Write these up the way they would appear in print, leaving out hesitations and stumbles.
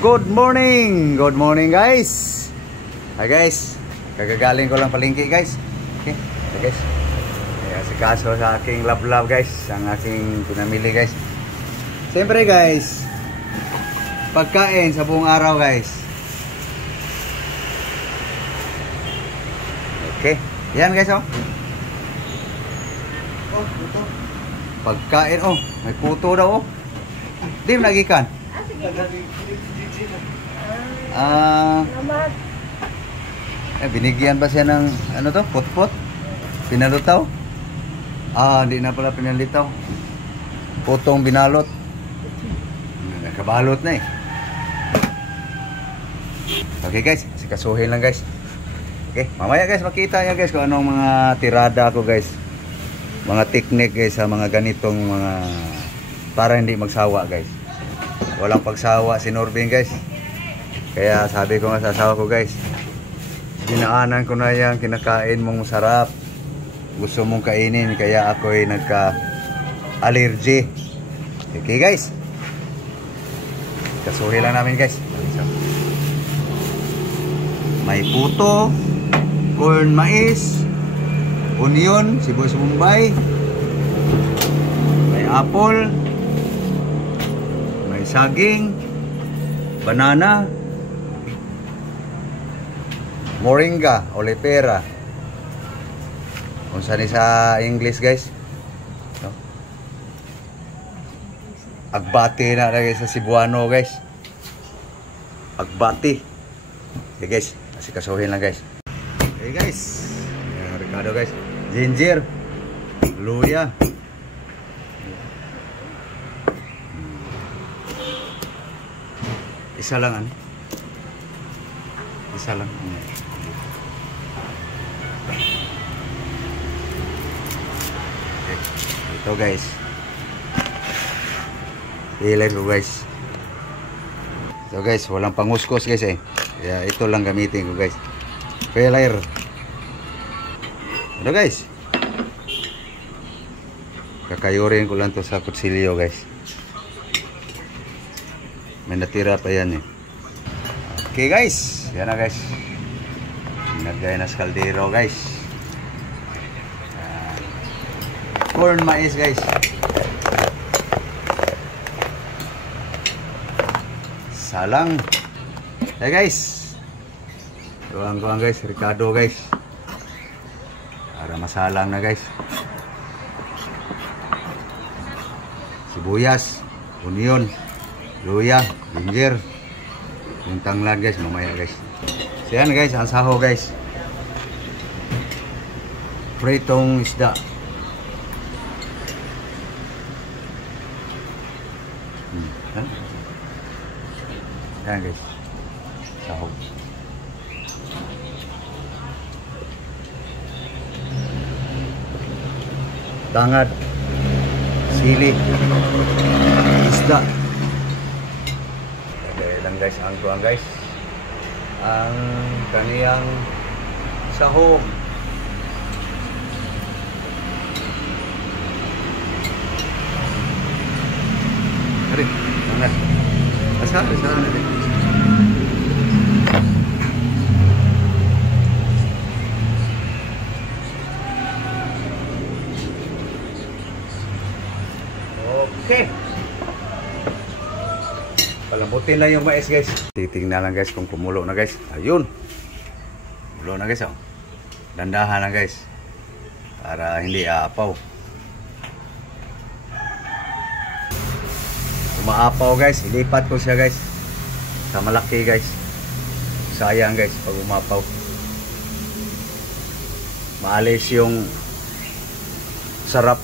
Good morning guys. Hi guys, kagagaling ko lang palengke guys. Okay, hi guys. Si kaso sa aking love guys, ang aking pinamili guys. Siyempre guys, pagkain sa buong araw guys. Okay, yan guys oh. Pagkain oh, may puto daw oh. Di nagikan. Binigyan pa siya ng ano to, pot-pot. Pinalutaw. Hindi na pala pinalitaw. Putong binalot. Nakabalot na eh. Okay guys, sikasuhin lang guys. Okay, mamaya guys makita niyo guys kung anong mga tirada ko guys. Mga technique guys sa mga ganitong mga para hindi magsawa guys. Walang pagsawa si Norbin guys. Kaya sabi ko nga sa asawa ko guys, dinaanan ko na yan, kinakain mong masarap, gusto mong kainin, kaya ako'y nagka-allergy. Okay guys, kasuhin lang namin guys. May puto, corn mais, onion, sibuyas bombay, may apple, may saging, banana, moringa, olipera. Kung saan sa English guys, no? Agbati na guys sa Cebuano guys. Agbati. Okay guys, kasi kasuhin lang guys. Okay guys, Ricardo guys, ginger, luya, isa lang isa lang. Okay. Ito guys, ilay ko guys. So guys, walang panguskos guys eh. Kaya ito lang gamitin ko guys. Peler. Ano guys? Kakayurin ko lang to sa kutsilyo guys. May natira pa yan eh. Okay guys, yan na guys. Nagay na sa kaldero guys. Corn mais guys. Salang. Hey guys. Tuang guys, Ricardo guys. Para masalang na guys. Sibuyas, onion, luya, ginger, yung tanglad guys, mamaya guys. So yan guys, ang saho guys, pritong isda. Yan guys, saho. Tangad, sili, isda. Lang guys, ang tuang guys, ang kaniyang sahog. Hari, banget. Asal natin. Okay. Palambutin lang yung mais guys. Titingnan lang guys kung kumulo na guys. Ayun. Kumulo na guys oh. Dandahan lang guys. Para hindi aapaw. Umaapaw guys. Ilipat ko siya guys. Sa malaki guys. Sayang guys pag umapaw. Maalis yung sarap.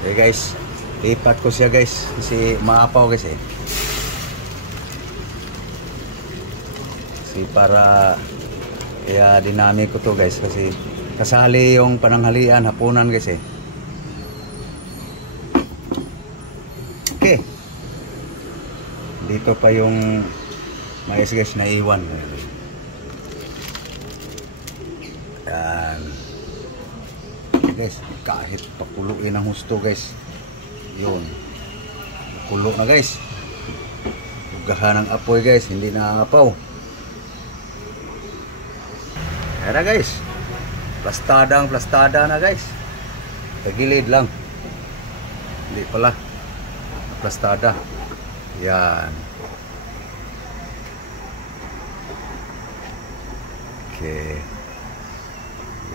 Okay guys. Lipat ko siya guys kasi maapaw guys eh. Kasi para kaya dinami ko to guys kasi kasali yung pananghalian hapunan guys eh. Okay. Dito pa yung mais guys na iwan. Yan. Guys, kahit pakuluin ang husto guys. Yun. Kulo na guys. gahan ng apoy guys, hindi nangangapaw. Kaya guys, plastada na guys. Tagilid lang. Hindi pala. Plastada. Yan. Okay.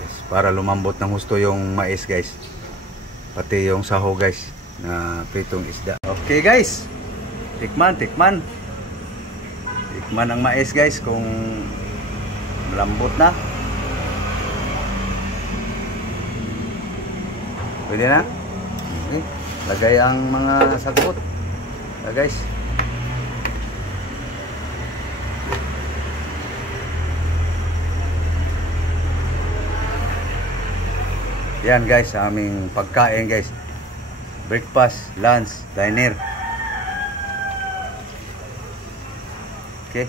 Yes, para lumambot ng husto yung mais guys. Pati yung saho guys na pritong isda. Okay guys. Tikman. Tikman ang mais guys kung malambot na. Pwede na? Okay. Lagay ang mga sagot. Guys. Yan guys, aming pagkain guys. Breakfast, lunch, dinner. Okay.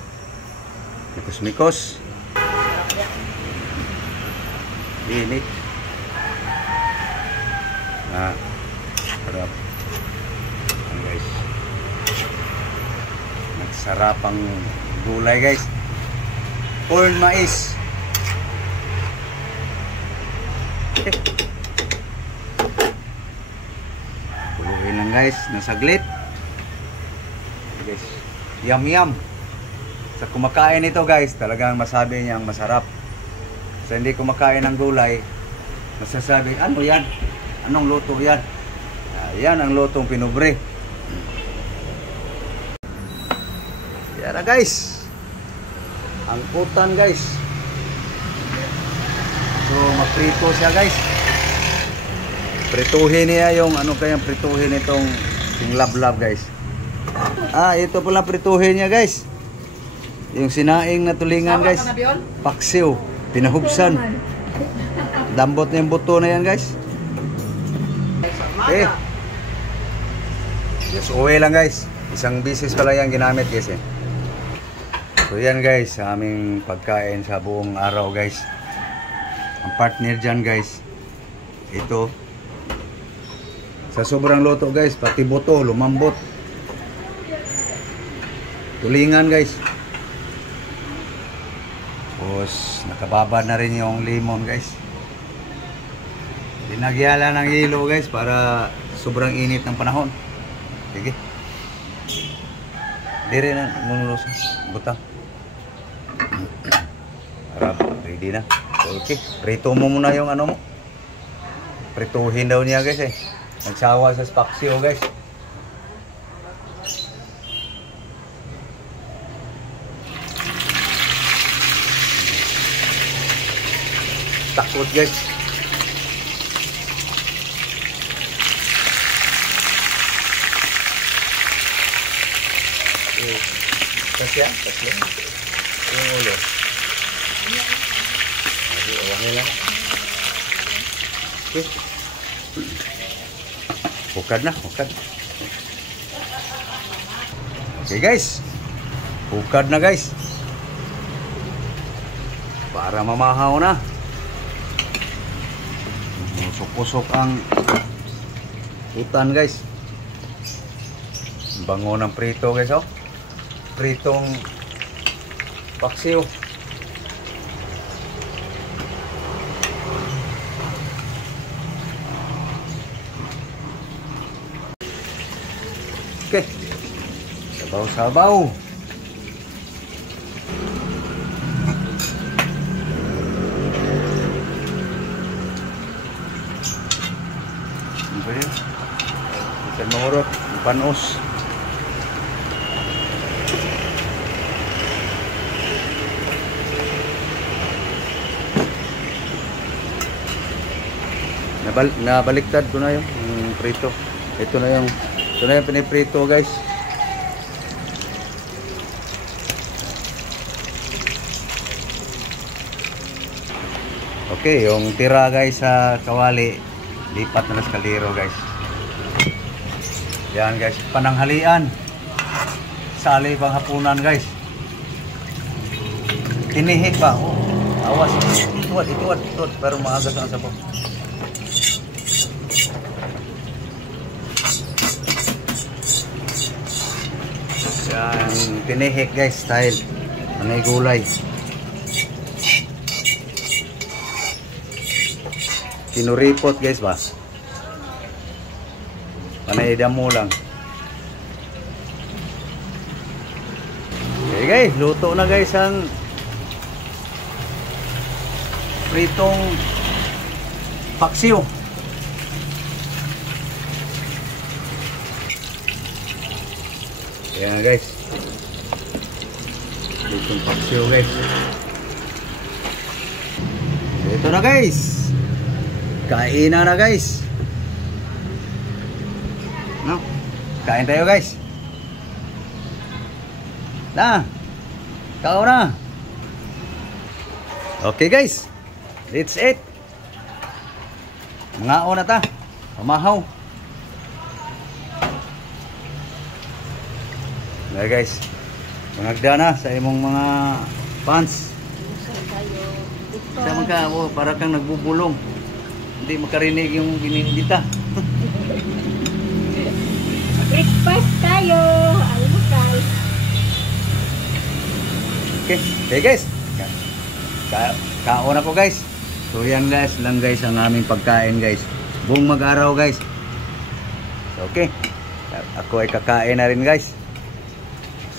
Mikos-mikos. Init. Nah, sarap. Ayan guys. Nagsarap ang gulay guys. Corn mais. Okay. Puluhin lang guys, nasaglit. Guys, yum. Sa kumakain ito guys, talagang masabi niyang masarap. Sa hindi kumakain ng gulay, masasabi, ano yan? Anong luto yan? Yan ang lutong pinubre. Yan na guys. Ang putan guys. So magprito siya guys. Prituhin niya yung ano kayang prituhin itong lablab guys. Ito pala prituhin niya guys. Yung sinaing na tulingan guys. Paksiw. Pinahubsan. Dambot na yung buto na yan guys. Okay. Just uwi lang guys. Isang bisis pala yan ginamit guys eh. So yan guys, aming pagkain sa buong araw guys. Ang partner dyan guys, ito. Sa sobrang luto guys, pati buto, lumambot. Tulingan guys. Tapos nakababad na rin yung lemon guys. Pinagyala ng hilo guys para sobrang init ng panahon. Sige. Dire na nunulosan. Buta. Para ready na. Okay. Prito mo muna yung ano mo. Prituhin daw niya guys eh. Nagsawa sa spaksyo guys. Takot guys. Kasya. Yung ulo. Awangin lang. Okay. Hukad na, hukad. Okay guys. Hukad na guys. Para mamahaw na. Pusok-pusok ang utan guys. Bango ng prito guys oh. Pritong paksiw. Okay. Sabaw-sabaw. Ano ba yun? Ikan mangurot, panos. Nabaliktad ko na yung prito. Ito na yung piniprito guys. Okay, yung tira guys sa kawali, lipat na sa kaldero guys. Yan guys, pananghalian. Sali pang hapunan guys. Inihik ba? Oh, awas. Ituwad. Pero maagas ang sabaw. Yung tinihik guys, style. Anay gulay. Kinuripot guys ba? Panay damo lang. Okay guys, luto na guys ang pritong paksiw. Ayan guys, pritong paksiw guys. Ito na guys, kain na guys. No? Kain tayo guys. Na, kao na. Okay guys, that's it. Ngao na ta, pamahaw. Okay guys, mangagda na sa imong mga fans. Sa mga para kang nagbubulong. Hindi makarinig yung ginindita. Breakfast tayo. Almusal. Okay guys. Kaon ako guys. So yan guys, lang guys ang aming pagkain guys. Buong mag-araw guys. Okay. Ako ay kakain na rin guys.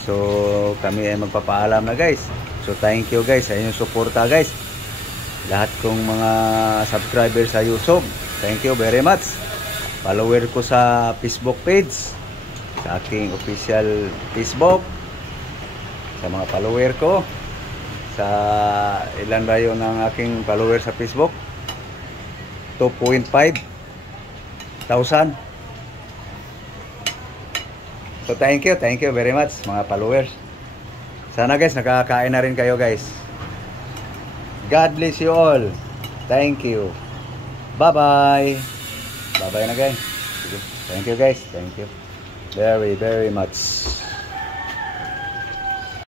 So kami ay magpapaalam na guys. So thank you guys sa inyong suporta guys. Lahat kong mga subscribers sa YouTube, thank you very much. Follower ko sa Facebook page, sa aking official Facebook, sa mga follower ko, sa ilan ba yun ang aking follower sa Facebook? 2.5 thousand. So thank you very much mga followers. Sana guys nakakain na rin kayo guys. God bless you all. Thank you. Bye-bye. Bye-bye na guys. Thank you guys. Thank you. Very much.